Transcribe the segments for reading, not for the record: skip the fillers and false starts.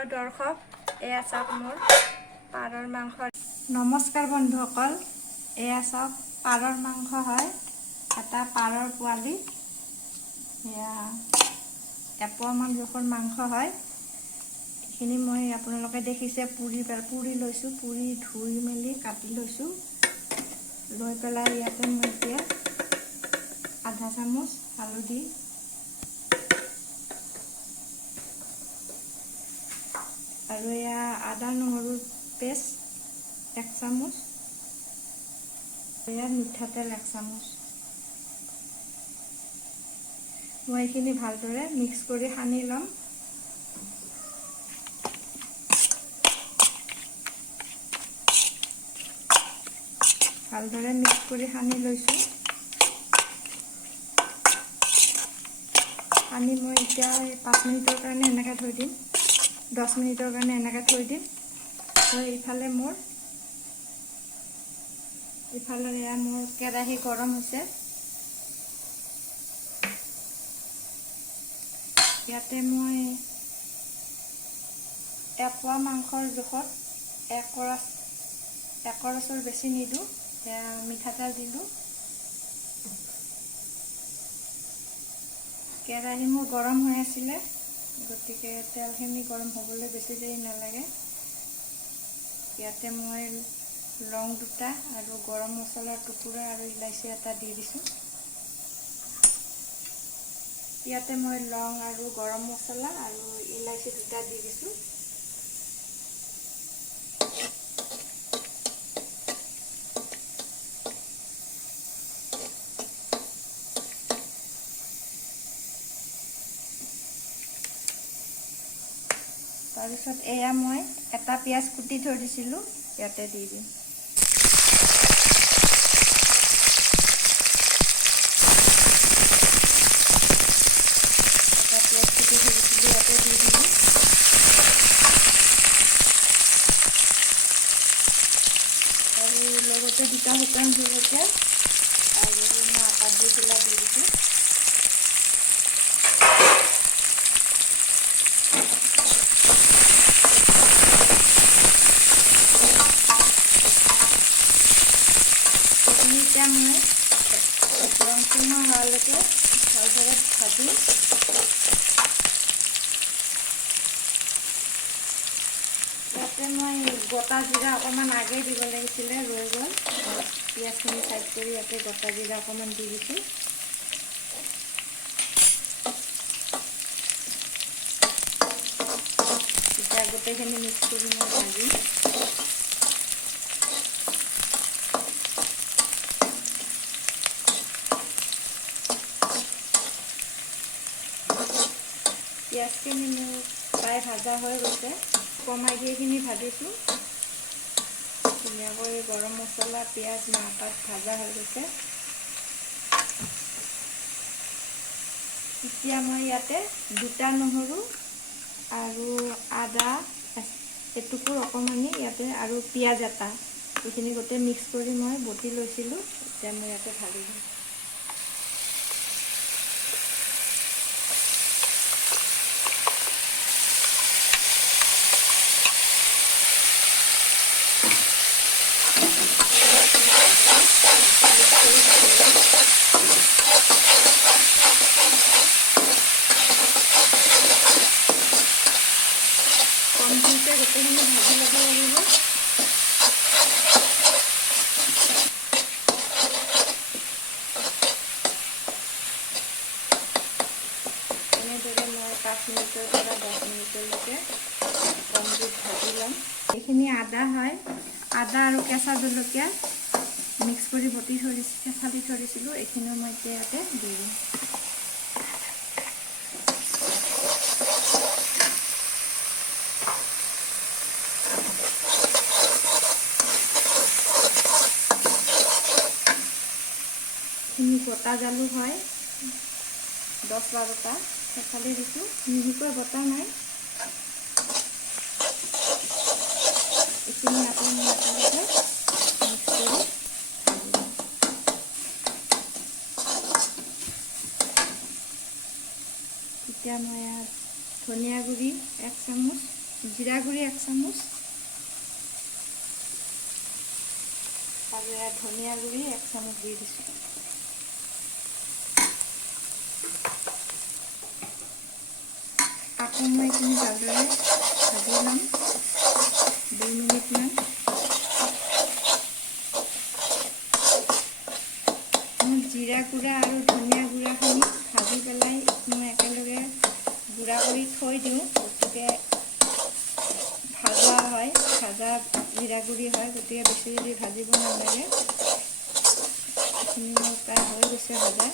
প্ৰিয় দৰ্শক, এয়া চাওক মোৰ পাৰৰ মাংস। নমস্কাৰ বন্ধুসকল, এয়া চাওক পাৰৰ মাংস হয়, এটা পাৰৰ পোৱালি। এয়া এপোৱামান জোখৰ মাংস হয়। এইখিনি মই আপোনালোকে দেখিছে পুৰি লৈছোঁ, পুৰি ধুই মেলি কাটি লৈছোঁ। লৈ পেলাই ইয়াতে মই এতিয়া আধা চামুচ হালধি, আৰু এয়া আদা নহৰুৰ পেষ্ট 1 চামুচ, এয়া মিঠাতেল 1 চামুচ। মই এইখিনি ভালদৰে মিক্স কৰি সানি ল'ম। ভালদৰে মিক্স কৰি সানি লৈছোঁ। সানি মই এতিয়া 5 মিনিটৰ কাৰণে এনেকৈ থৈ দিম, 10 মিনিটৰ কাৰণে এনেকৈ থৈ দিম। আৰু ইফালে এয়া মোৰ কেৰাহী গৰম হৈছে। ইয়াতে মই এপোৱা মাংসৰ জোখত একৰছৰ বেছি নিদিওঁ, এয়া মিঠাতেল দিলোঁ। কেৰাহী মোৰ গৰম হৈ আছিলে, গতিকে তেলখিনি গৰম হ'বলৈ বেছি দেৰি নালাগে। ইয়াতে মই লং 2টা আৰু গৰম মছলাৰ টুকুৰা আৰু ইলাচি এটা দি দিছোঁ। ইয়াতে মই লং আৰু গৰম মছলা আৰু ইলাচি 2টা দি দিছোঁ। তাৰপিছত এয়া মই এটা পিঁয়াজ কুটি থৈ দিছিলোঁ, ইয়াতে দি দিম। এটা পিঁয়াজ কুটি থৈ দিছিলোঁ, ইয়াতে দি দিলোঁ। আৰু লগতে 2টা শুকান জলকীয়া আৰু মই আটা দি পেলাই দি দিছোঁ। এতিয়া মই ৰংচঙা হোৱালৈকে ভালদৰে ভাজিম। ইয়াতে মই গোটা জিৰা অকণমান আগেই দিব লাগিছিলে, ৰৈ গ'ল। পিঁয়াজখিনি চাইড কৰি ইয়াতে গোটা জিৰা অকণমান দি দিছোঁ। এতিয়া গোটেইখিনি মিক্স কৰি মই ভাজিম। পিঁয়াজখিনি মোৰ প্ৰায় ভাজা হৈ গৈছে, কমাই দি এইখিনি ভাজিছোঁ। ধুনীয়াকৈ গৰম মছলা, পিঁয়াজ, মাহপাত ভাজা হৈ গৈছে। এতিয়া মই ইয়াতে 2টা নহৰু আৰু আদা এটুকুৰ অকণমানি ইয়াতে আৰু পিঁয়াজ এটা, এইখিনি গোটেই মিক্স কৰি মই বটি লৈছিলোঁ। এতিয়া মই ইয়াতে ঢালি দিম। কমপ্লিটে গোটেইখিনি ভাজি ল'ব লাগিব। এনেদৰে মই 5 মিনিটৰ পৰা 10 মিনিটলৈকে কমপ্লিট ভাজি ল'ম। এইখিনি আদা হয়, আদা আৰু কেঁচা জলকীয়া মিক্স কৰি বটি ফালি থৈ দিছিলোঁ, এইখিনিও মই এতিয়া ইয়াতে দি দিম। এইখিনি গোটা জালুক হয়, 10-12টা ফালি দিছোঁ, মিহিকৈ বটা নাই। এইখিনি আকৌ মই একেলগে মিক্স কৰি এতিয়া মই ইয়াত ধনিয়া গুড়ি 1 চামুচ, জিৰা গুড়ি 1 চামুচ আৰু ধনিয়া গুড়ি 1 চামুচ দি দিছোঁ। আকৌ মই এইখিনি ভালদৰে ভাজি ল'ম 2 মিনিটমান। মোৰ জিৰা গুড়া আৰু ধনিয়া গুড়াখিনি ভাজি পেলাই মই একেলগে গুড়া কৰি থৈ দিওঁ, গতিকে ভাজা হয়, ভাজা জিৰা গুড়ি হয়, গতিকে বেছি যদি ভাজিব নালাগে। এইখিনি মোৰ প্ৰায় হৈ গৈছে ভাজা।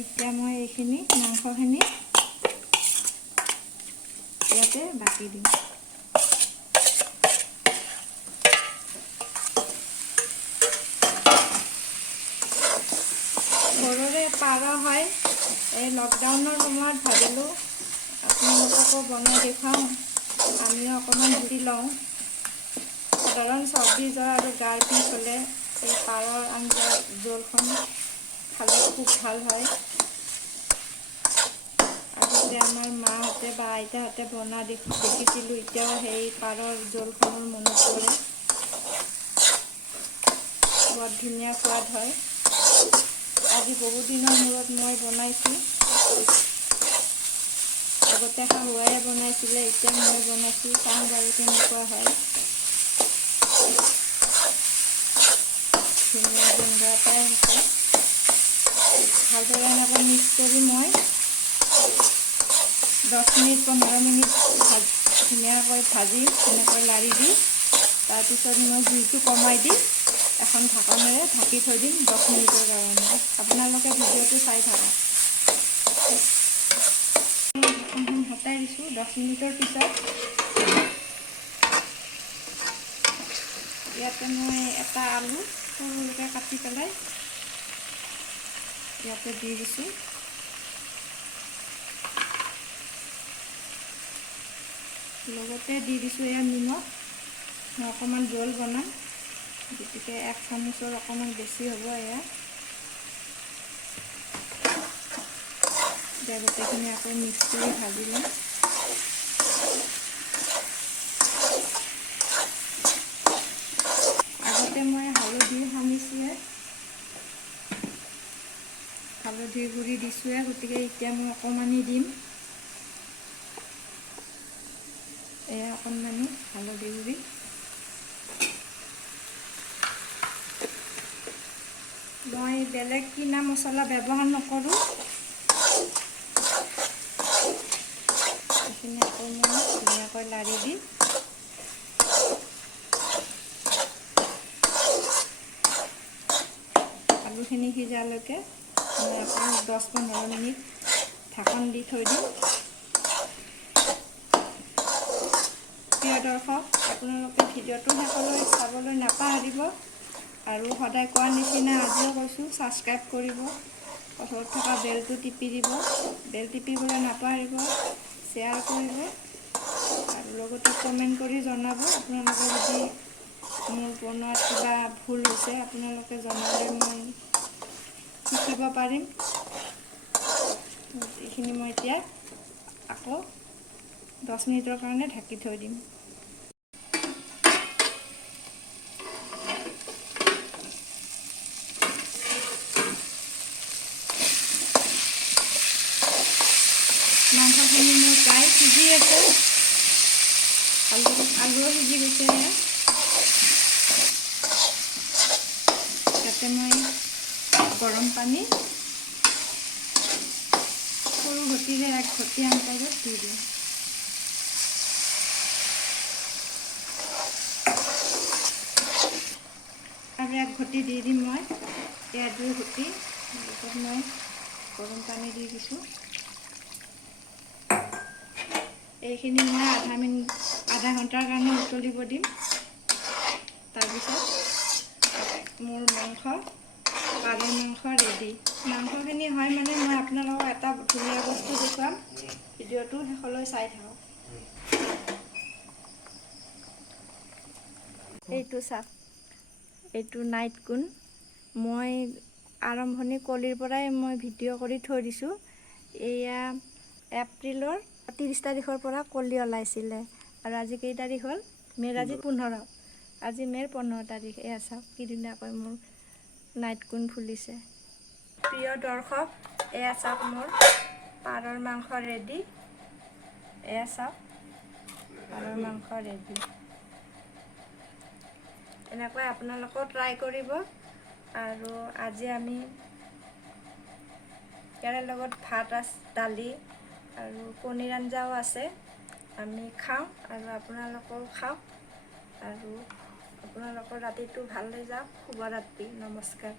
এতিয়া মই এইখিনি মাংসখিনি ইয়াতে বাকি দিম। ঘৰৰে পাৰ হয়, এই লকডাউনৰ সময়ত ভাবিলোঁ আপোনালোককো বনাই দেখুৱাওঁ, আমিও অকণমান জুতি লওঁ। সাধাৰণ চব্জি আৰু গাৰ বিষ হ'লে এই পাৰৰ আঞ্জাৰ জোলখন খালে খুব ভাল হয়। আগতে আমাৰ মাহঁতে বা আইতাহঁতে বনা দেখিছিলোঁ, এতিয়াও সেই পাৰৰ জোলখনৰ মনত পৰে। বৰ ধুনীয়া সোৱাদ হয়। আজি বহুত দিনৰ মূৰত মই বনাইছোঁ। আগতে শাহুৱায়ে বনাইছিলে, এতিয়া মই বনাইছোঁ, চাওঁ বাৰু কেনেকুৱা হয়। ধুনীয়া গোন্ধ এটাই হৈছে। ভালদৰে এনেকৈ মিক্স কৰি মই 10 মিনিট 15 মিনিট ধুনীয়াকৈ ভাজি এনেকৈ লাৰি দি, তাৰপিছত মই জুইটো কমাই দি এখন ঢাকনেৰে ঢাকি থৈ দিম 10 মিনিটৰ কাৰণে। আপোনালোকে ভিডিঅ'টো চাই থাকক। ঢাকনখন হটাই দিছোঁ 10 মিনিটৰ পিছত। ইয়াতে মই এটা আলু সৰুকৈ কাটি পেলাই ইয়াতে দি দিছোঁ। লগতে দি দিছোঁ এয়া নিমখ। মই অকণমান জোল বনাম, গতিকে 1 চামুচৰ অকণমান বেছি হ'ব এয়া। এতিয়া গোটেইখিনি আকৌ মিক্স কৰি ভাজি ল'ম। আগতে মই হালধি সানিছোঁৱে, হালধিৰ গুড়ি দিছোঁৱে, গতিকে এতিয়া মই অকণমানি দিম। এয়া অকণমানি হালধি গুড়ি। মই বেলেগ কিনা মছলা ব্যৱহাৰ নকৰোঁ। এইখিনি আকৌ মই ধুনীয়াকৈ লাৰি দি আলুখিনি সিজালৈকে মই আকৌ 10-15 মিনিট ঢাকন দি থৈ দিম। প্ৰিয় দৰ্শক, আপোনালোকে ভিডিঅ'টো শেষলৈ চাবলৈ নাপাহৰিব। আৰু সদায় কোৱাৰ নিচিনা আজিও কৈছোঁ, ছাবস্ক্ৰাইব কৰিব, ওচৰত থকা বেলটো টিপি দিব। বেল টিপিবলৈ নাপাহৰিব, শ্বেয়াৰ কৰিব আৰু লগতে কমেণ্ট কৰি জনাব আপোনালোকে যদি মোৰ বনোৱাত কিবা ভুল হৈছে, আপোনালোকে জনালে মই শিকিব পাৰিম। এইখিনি মই এতিয়া আকৌ 10 মিনিটৰ কাৰণে ঢাকি থৈ দিম। মাংসখিনি মোৰ প্ৰায় সিজি আছে, আলুও সিজি গৈছে। ইয়াতে মই গৰম পানী সৰু ঘটিৰে 1 ঘটি আন্দাজত দি দিম। আৰু 1 ঘটি দি দিম মই। এয়া 2 ঘটি, তাৰপিছত মই গৰম পানী দি দিছোঁ। এইখিনি মই আধা ঘণ্টাৰ কাৰণে উতলিব দিম। তাৰপিছত মোৰ পাৰৰ মাংস ৰেডি। মাংসখিনি হয় মানে মই আপোনালোকক এটা ধুনীয়া বস্তু দেখুৱাম, ভিডিঅ'টো শেষলৈ চাই থাকক। এইটো চাওক, এইটো নাইট কুন, মই আৰম্ভণি কলিৰ পৰাই মই ভিডিঅ' কৰি থৈ দিছোঁ। এয়া এপ্ৰিলৰ 30 তাৰিখৰ পৰা কলি ওলাইছিলে আৰু আজি কেই তাৰিখ হ'ল? মে'ৰ আজি 15। আজি মে'ৰ 15 তাৰিখ। এয়া চাওক কি ধুনীয়াকৈ মোৰ নাইট কুন ফুলিছে। প্ৰিয় দৰ্শক, এয়া চাওক মোৰ পাৰৰ মাংস ৰেডি। এয়া চাওক পাৰৰ মাংস ৰেডি। এনেকৈ আপোনালোকেও ট্ৰাই কৰিব। আৰু আজি আমি ইয়াৰে লগত ভাত আছে, দালি আৰু পনীৰ আঞ্জাও আছে। আমি খাওঁ আৰু আপোনালোকেও খাওক আৰু আপোনালোকৰ ৰাতিটো ভাললৈ যাওক। শুভৰাত্ৰি, নমস্কাৰ।